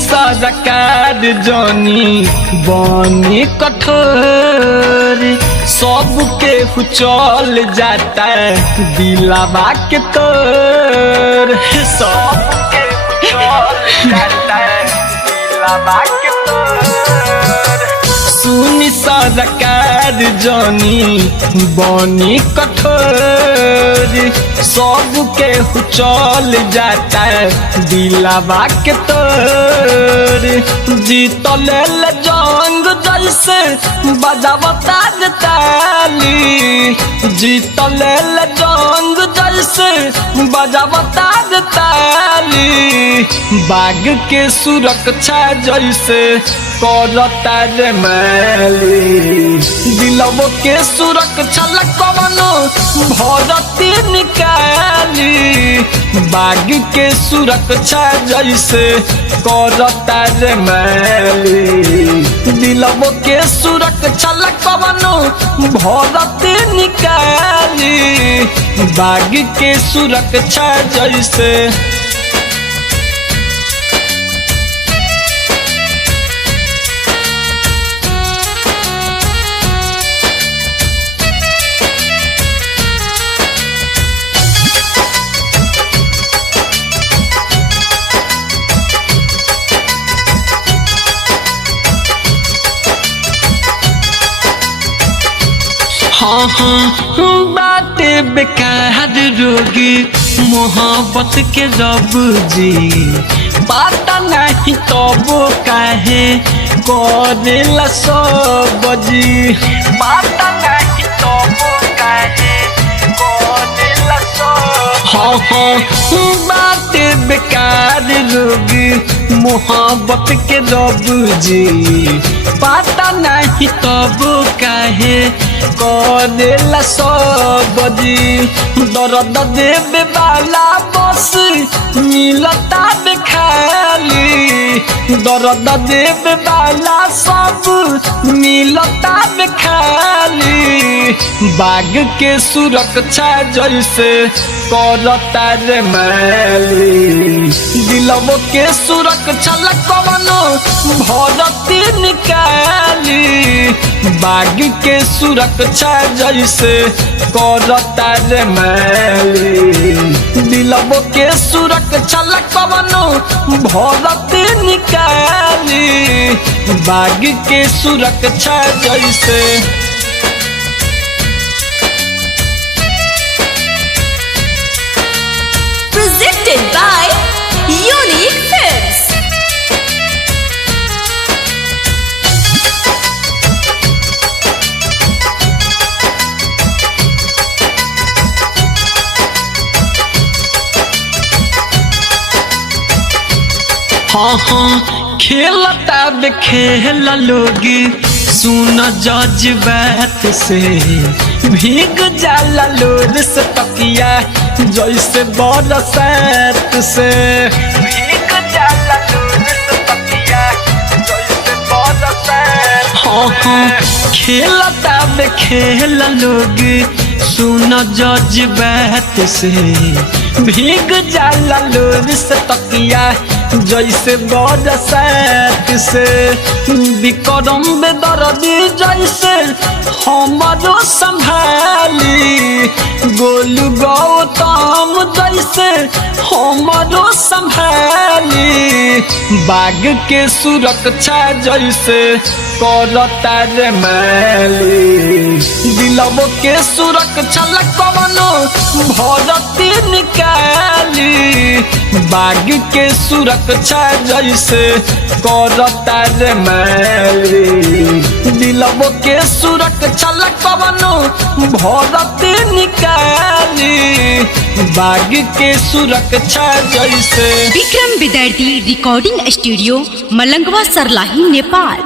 सरकार जोनी बनी कठोर सबके चल जाता दिलावा के तोर सबके चल जाता दिलावा के तोर सुनी सरकार जोनी बनी कठोर सबके चल जाता दिलावा के तोर जीतल जंग जैसे बजावता ताली जीतल जंग जैसे बजावता ताली बाग के सुरक्षा जैसे करता रे मैली दिलवो के सुरक्षा कवनो भरती निकाली बाग के सुरक्षा जैसे करता रे मैली दिलवो के सुरक्षा कवनो भरती निकाली बाग के सुरक्षा जैसे हाँ बाटे बेकार रोगी मोहब्बत के रब जी बाता नहीं तब काहे करेला सब जी बाता नहीं तब काहे करेला सब हाँ बाटे बेकार रोगी मोहब्बत के रब जी पता नहीं तब काहे करेला सब जी दर्द देवे वाला बस मिलता खाली दर्द देवे वाला सब मिलता खाली बाग के सुरक्षा जैसे करता रे मैली दिलवो के सुरक्षा कवनो भरती निकाली बाग के सुरक्षा जैसे करता रे मैली दिलवो के सुरक्षा कवनो भरती निकाली बाग के सुरक्षा जैसे Presented by Unique Films. हाँ खेलता बे खेल लोगी सुन जज बात से भीग जाला लोर से तकिया जैसे बरसात से भीग जाला लोर से तकिया जैसे बरसात हाँ खेलता बे खेल लोगी सुन जज बात से भीग जाला लोर से तकिया जैसे बरसात से विक्रम बेदर्दी जैसे हमारो संभाली गोलू गौतम जैसे हमारो संभाली बाग के सुरक्षा जैसे करता रे मैली दिलवो के सुरक्षा कवनो भरती निकाली बाग के सुरक्षा जैसे करता रे मैली दिलवो के सुरक्षा कवनो भरती निकाली बाग के सुरक्षा जैसे विक्रम विद्यार्थी रिकॉर्डिंग स्टूडियो मलंगवा सरलाही नेपाल।